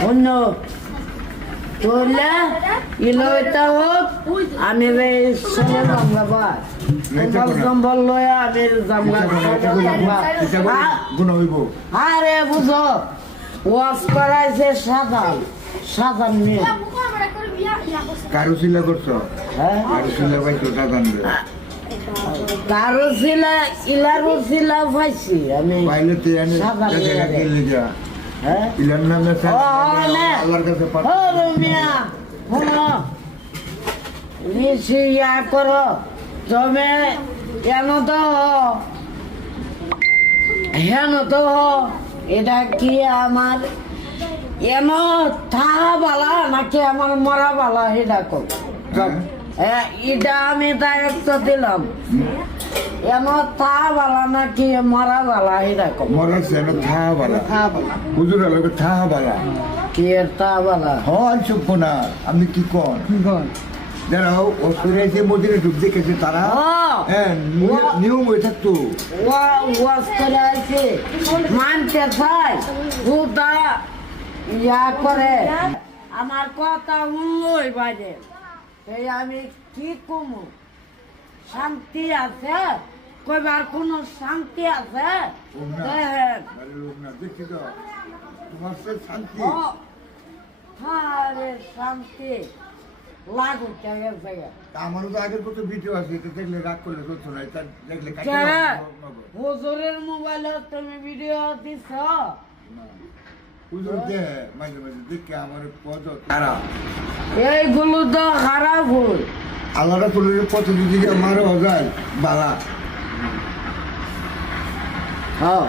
অন্য তোলে ইলয়টা হোক আমি রে সরে বাংলা তোমার সম্বল লয়ে আমি জামলা গুণ হইব। আরে বুঝো ওয়াশ করাইছে সাদাম সাদাম নিয়ে। কারু শিলা করছ? হ্যাঁ? কারু পাইছো আমি। পাইলে তো এনে হ্যাঁ? ইলার নামে আল্লাহর কাছে ও রুমিয়া শোনো নিশ্চয় ইয়া করো। তুমি কেন তো হেন তো এটা কি আমার? এন থাহা বালা নাকি আমার মরা বালা এটা কর হ্যাঁ? এটা আমি দায়িত্ব দিলাম। এন থাহা বালা নাকি মরা বালা সেন বালা থাহা বালা হুজুর আলোকে থাহা বালা কি এর বালা হয় আপনি কি কন? যারা এসে মদিনে ডুব দেখেছে তারা? হ্যাঁ নিয়- নিয়ম হয়ে থাকতো ওয়াজ করে আছে মানতে চাই। খুদা ইয়া করে। আমার কথা উল্লই বাজে। এই আমি কি কমু? শান্তি আছে? কইবার কোনো শান্তি আছে? দেখেন আরে শান্তি। লাগু তা আমারও তো আগের কত ভিডিও আছে এটা দেখলে রাগ করলে চলতো না এটা দেখলে কাটতে কেন হুজুরের মোবাইলে তুমি ভিডিও দিছ? হুজুর দে মাঝে মাঝে দেখে আমার পদ তারা এইগুলো তো খারাপ ভুল আল্লাহ রাসূলের পথে যদি মারো যায় বালা। হ্যাঁ।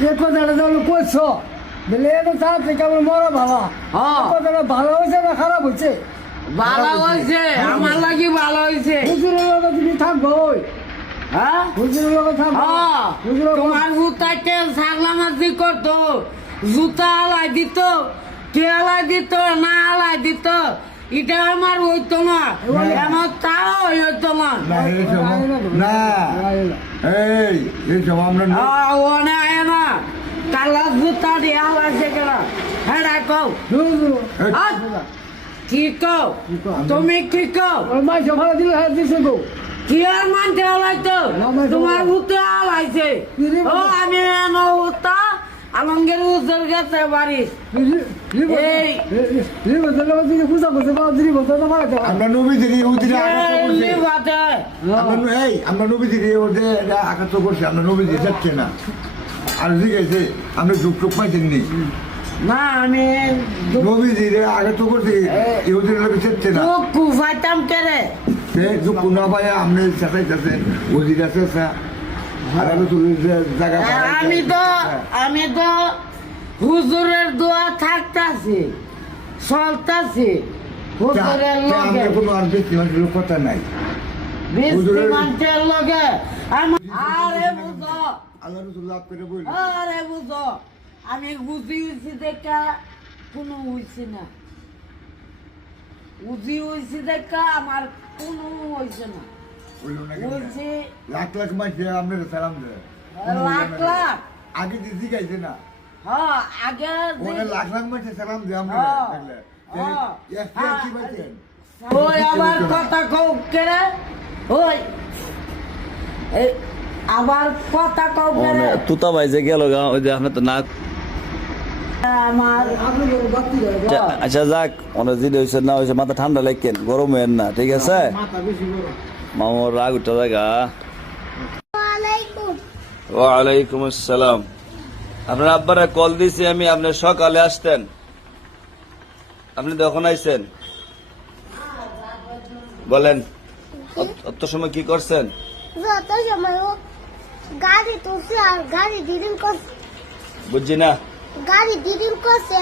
যে কথাটা তুমি করছ বলে এটা তার থেকে আমার মরা ভালো হ্যাঁ। কথাটা ভালো হয়েছে না খারাপ হয়েছে? ভালো হয়েছে। আমার লাগি ভালো হয়েছে। হুজুরের লগে তুমি থাকব ওই। হ্যাঁ? হুজুরের লগে থাকব। হ্যাঁ, তোমার জুতাকে করতো? জুতা আলাই দিত কে আলাই দিত না আলাই দিত? এটা আমার হইতো না। আমার তাও হইতো না না এই সময় না। এই এই আমরা না- ও না এ না। কালা জুতা দিয়ে আলাইছে কেন? হ্যাঁ আহ, কি কও? তুমি কি কও? মাই সকালে দিলে হ্যাঁ দিছে গো। কি আর মানতে না, তোমার। হুতে ও আমি এনো আলমগের উজর গেছে বাড়ি। আমরা নবীদের। আমরা নবীদের আঘাত করছে আমরা নবীদের যাচ্ছে না। আর ঠিক আছে আমরা যুগ টুক পাইছেন নি। না আমি নবীদের আঘাত করছে ইহুদের লোক যাচ্ছে না। কুফাইতাম কেরে? যুগ পাই আমি তো আমি তো হুজুরের দোয়া থাকতাছি চলতাছি। হুজুরের লগে। কোনো আর বেশি মানুষের কথা নাই। বৃষ্টি হুজুরের- মানুষের লগে। আমার আরে বুঝো। আল্লাহ রসুল লাভ করে বলি আরে বুঝো। আমি দেখা কোনো না। দেখা আমার কোনো হয়েছে না। লাখ লাখ আমরা সালাম দেয় লাখ লাখ। আগে দিদি গাইছে না? হ্যাঁ আগে লাখ লাখ সালাম দেয় আমরা হ্যাঁ, হ্যাঁ, হ্যাঁ, ওই আবার কথা কও কেরে ওই এই আবার কথা কও কেরে তুতা ভাই যে গেল গা ওই যে আপনি তো হ্যাঁ। আচ্ছা যাক অনেক জিনিস হয়েছে না হয়েছে মাথা ঠান্ডা লাগছেন গরম হয়েন না ঠিক আছে? মাথা বেশি বড় মামার রাগ উঠে জায়গা ওয়ালাইকুম। আসসালাম। আপনার আব্বারা কল দিছি আমি আপনি সকালে আসতেন। আপনি তখন আইছেন। বলেন অত- সময় কি করছেন? গাড়ি তুলছে আর গাড়ি করছে। বুঝছি না। গাড়ি করছে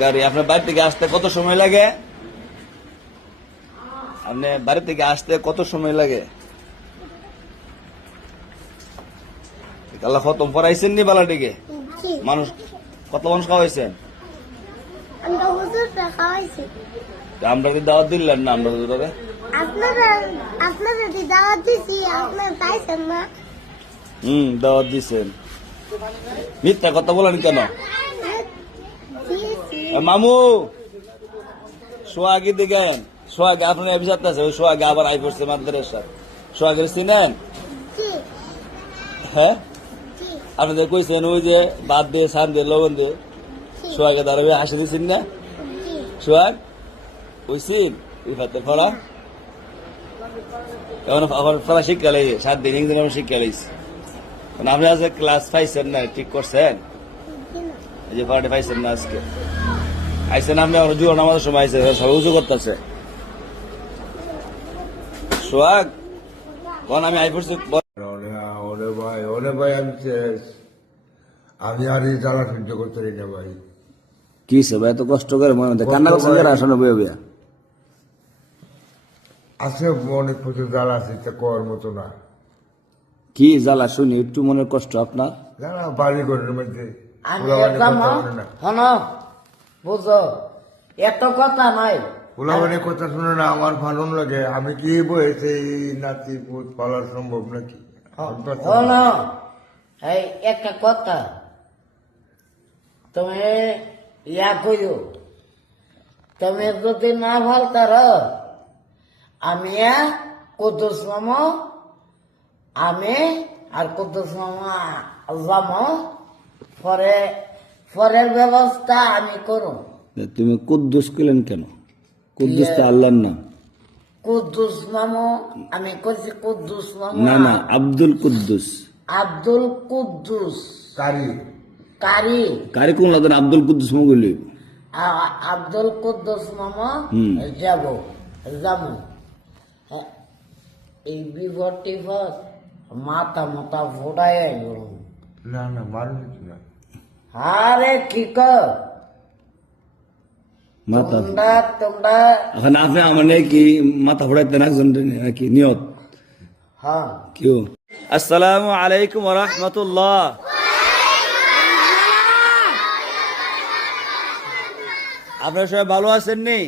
গাড়ি আপনার বাড়ি থেকে আসতে কত সময় লাগে? আপনি বাড়ি থেকে আসতে কত সময় লাগে? আল্লাহ খতম পড়াইছেন নি কি মানুষ কত মানুষ খাওয়াইছেন? আমরা কি দাওয়াত দিলেন না আমরা হুজুরে? দাওয়াত হুম দিছেন। মিথ্যা কথা বলেন কেন? মামু সোহাগি দিকেন সোহাগে আপনার অভিশাপ আছে ওই সোহাগে আবার আই পড়ছে মাদ্রাসার। সোহাগের চিনেন? হ্যাঁ? আপনাদের কইছেন ওই যে বাদ দিয়ে সান দিয়ে লবণ দিয়ে? সোহাগে দাঁড়াবে হাসি দিয়েছেন না? সোহাগ ওই সিন রিফাতের ফলা কেমন আমার ফলা শিক্ষা লেগে সাত দিন একদিন আমার শিক্ষা লেগেছে আপনি আজকে ক্লাস পাইছেন না ঠিক করছেন? এই যে পার্টি পাইছেন না আজকে। আইসেন আপনি আমার জুয়ার নামাজের সময় আইসেন সবাই উঁচু করতেছে। সোহাগ কোন আমি আই পড়ছি ওরে ভাই ওরে ভাই আমি শেষ। আমি আর এই জ্বালা সহ্য করতে পারি না ভাই। কি সে ভাই এত কষ্ট করে মনে হচ্ছে? কান্না করছেন যারা আসলে বইয়া বইয়া। আছে অনেক প্রচুর জ্বালা আছে তা কর মতো না। কি জ্বালা শুনি একটু মনের কষ্ট আপনার? জানা বাড়ি ঘরের মধ্যে বুঝো এত কথা নাই পোলাপানি কথা শুনে না আমার ভালো লাগে। আমি কি বয়েছে এই নাতি পুত পালা সম্ভব নাকি? না। এই একটা কথা। তুমি ইয়া করো তুমি যদি না ভালতার আমি কুদ্দুস মামা আমি আর কুদ্দুস মামা যাম। পরে পরের ব্যবস্থা আমি করুন তুমি কুদ্দুস করলেন কেন? কুদ্দুস তো আল্লাহর নাম। কুদ্দুস আমি করছি কুদ্দুস মামু না না আব্দুল কুদ্দুস। আব্দুল কুদ্দুস। কারি। কারি। কারে কোন লাগেন আব্দুল কুদ্দুস মগুলি আ- আব্দুল কুদ্দুস মামা হুম। যাব যাব। হ্যাঁ, এই মাথা মাথা না না মারুন না আরে কি কর? মাথা তোমরা এখন আপনি আমার নাকি মাথা ফোড়াইতেন একজন নাকি নিয়ত। হ্যাঁ। কেউ আসসালামু আলাইকুম রহমতুল্লাহ। আপনারা সবাই ভালো আছেন নি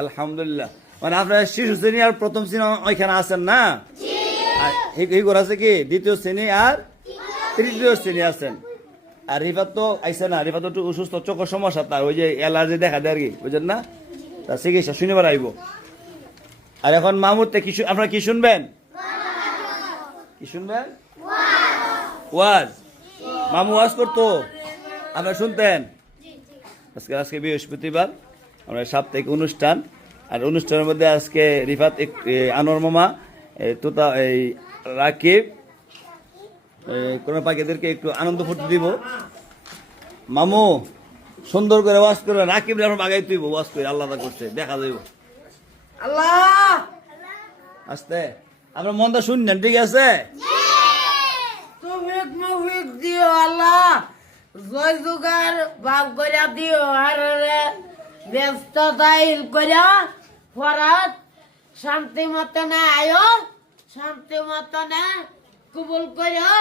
আলহামদুলিল্লাহ। মানে আপনার শিশু শ্রেণি আর প্রথম শ্রেণি ওইখানে আছেন না? এই আছে কি? দ্বিতীয় শ্রেণি আর তৃতীয় শ্রেণি আছেন। আর রিফাত তো আইসে না রিফাত একটু অসুস্থ, চোখের সমস্যা তার, ওই যে অ্যালার্জি দেখা দেয় আর কি বুঝলেন না? তার চিকিৎসা শনিবার আইব। আর এখন মামুরতে কি আপনারা কি শুনবেন? কি শুনবেন? ওয়াজ। মামু, ওয়াজ করতো? আপনারা শুনতেন? আজকে আজকে বৃহস্পতিবার, আমরা সাপ্তাহিক অনুষ্ঠান, আর অনুষ্ঠানের মধ্যে আজকে রিফাত আনোয়ার মামা তোতা এই রাকিব কোন পাখিদেরকে একটু আনন্দ ফুটে দিব। মামু সুন্দর করে ওয়াজ করে রাকিব আমরা বাগাই তুইব ওয়াজ করে আল্লাহ করছে দেখা যাইব। আল্লাহ! আস্তে আপনার মনটা শুনলেন ঠিক আছে? তুমি মুভিক দিও আল্লাহ জয় ভাগ করিয়া দিও আর রে ব্যস্ততা ইল করিয়া ফরাত শান্তি মতো না আয়ো শান্তি মতো না কবুল করিও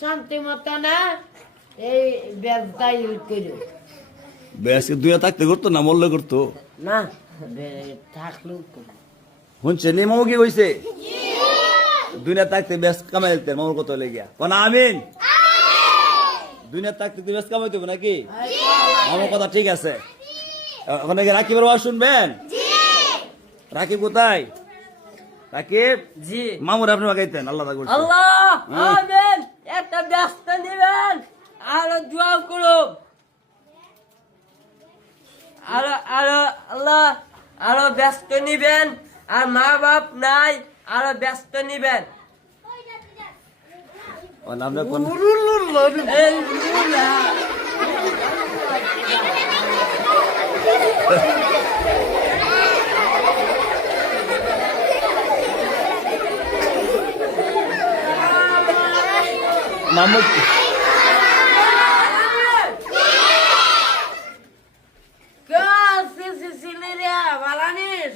শান্তি মতো না। এই ব্যবসা করিও বেশি দুই থাকতে করতো না মল্ল করতো? না বে- থাকলেও করিও। শুনছে নি মামু কি হয়েছে দুনিয়া থাকতে বেশ কামাই দিতে মামুর কত লেগিয়া কোন আমিন? দুনিয়া থাকতে তুই বেশ কামাই দেবো নাকি? মামুর কথা ঠিক আছে। ওখানে গিয়ে রাকিবের আওয়াজ শুনবেন? রাকিব কোথায়? রাকিব? জি। মামুর আপনি বাগাইতেন আল্লাহ করছে আল্লাহ। আমিন। একটা ব্যস্ত নিবেন। আর দোয়া করো আরও আরও আল্লাহ আরও ব্যস্ত নিবেন। আর মা বাপ নাই আরও ব্যস্ত নিবেন। কোন?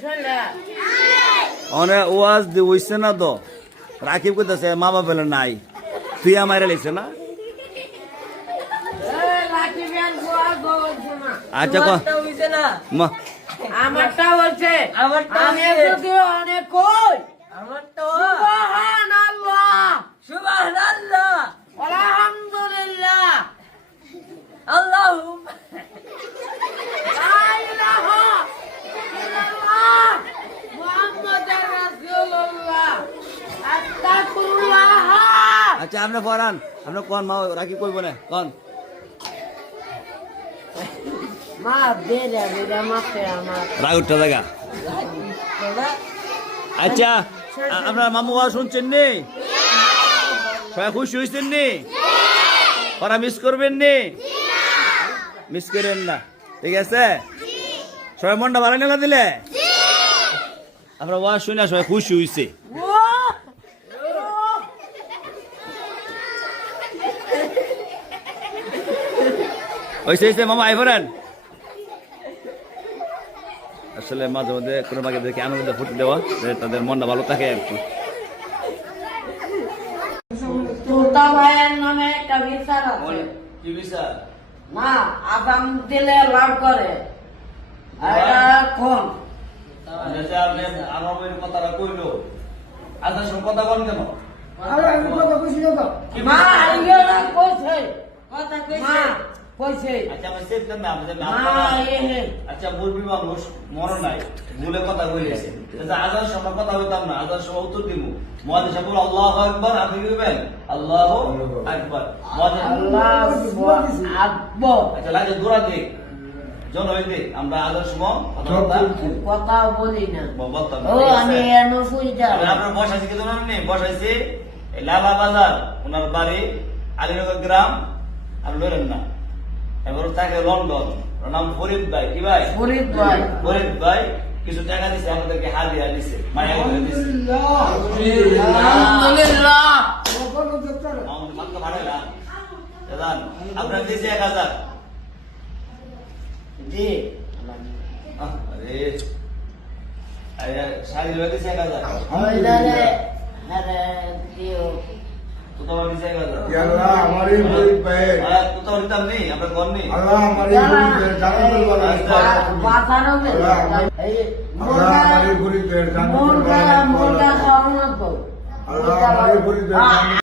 শৈলা অনে ওয়াজ দি হইছে না তো রাকিব কইতাছে মা বাপ বলে নাই। তুই আমারে লিখছে না? আচ্ছা আমারটা বলছে আমি যদি অনেক কই আমারটা সুবহানাল্লাহ। সুবহানাল্লাহ। আচ্ছা আপনি পড়ান। আপনি কোন মা রাখি কইব না? কোন? মা আচ্ছা আপনার মামু শুনছেন নেই সবাই খুশি হয়েছেন নি? ওরা মিস করবেন নি? মিস করেন না। ঠিক আছে? সবাই মনটা ভালো না দিলে? আপনার ওয়া শুনে সবাই খুশি হয়েছে। মামা আই ফেরেন আসলে মাঝে মধ্যে কোনো বাকিদেরকে আনন্দ ফুটে দেওয়া তাদের মনটা ভালো থাকে আর কি তোতা ভাইয়ের নামে একটা বিচার আছে। কি বিচার? না আসাম দিলে লাভ করে। কোন? আমার কথাটা কইলো। আচ্ছা সব কথা বল কেন? আমি কথা কইছি কথা মা কইছে কথা কইছে। কইছে? আচ্ছা আমি সেভ না আমি যে মা এহে আচ্ছা মুরবি মানুষ মরণ নাই ভুলে কথা কইলেছে আজার সময় কথা হইতাম না আজার সময় উত্তর দিব মহাদেশ বল আল্লাহ আকবর আপনি কি বলবেন আল্লাহ আকবর মহাদেশ আল্লাহ আচ্ছা লাগে দূরা দিক। জন হই দিক। আমরা আজার সময় কথা বলি না। ও আমি এনো শুইতা আমি বসাইছি কি জানেন নি বসাইছি লালা বাজার ওনার বাড়ি আলীনগর গ্রাম। আর লড়েন না। এবার থাকে লন্ডন। ওর নাম ফরিদ ভাই। কি ভাই? ফরিদ ভাই। ফরিদ ভাই কিছু টাকা দিছে আমাদেরকে হাদিয়া দিছে। দিছে। আলহামদুলিল্লাহ। আমাদের মাত্র ভাড়া না? দাদান আপনার দিছে এক হাজার। জি আরে আরে শাড়ি লয়ে এক হাজার। দিও। আল্লাহ আমার এই গরিব ভাইয়ের তো দিতাম নেই আমরা ঘর নেই। আল্লাহ আমার এই গরিব ভাইয়ের এই আল্লাহ আমার এই গরিব ভাইয়ের তো আল্লাহ আমার এই গরিব ভাইয়ের জান্নাতুল